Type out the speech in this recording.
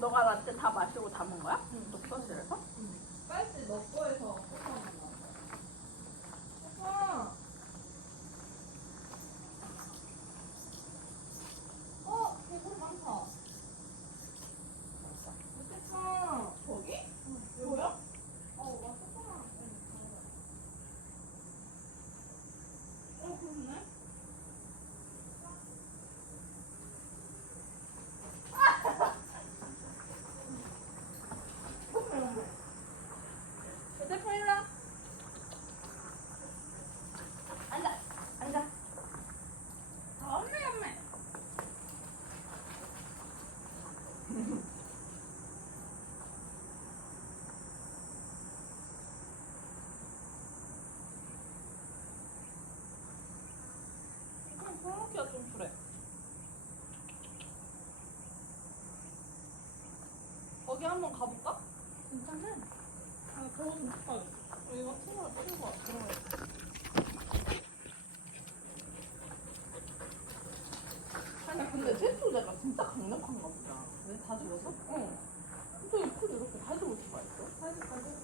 너가 라떼 다 마시고 담은 거야? 응. 독서실에서? 빨리 먹고 해서 오빠. 개구리 많다. 맛있다. 저기? 뭐야? 맛있다. 그렇네. 휴대폰 일로 와. 앉아. 앉아. 엄매. 그럼 그렇게야 좀 그래. 거기 한번 가볼까? 괜찮네. 저거 좀 닦아야겠어. 이거 친구가 들어가야지. 아니 근데 세수제가 진짜 강력한가 보다. 왜 다 죽었어? 응. 근데 풀 이렇게 다 죽을 수가 있어? 가지고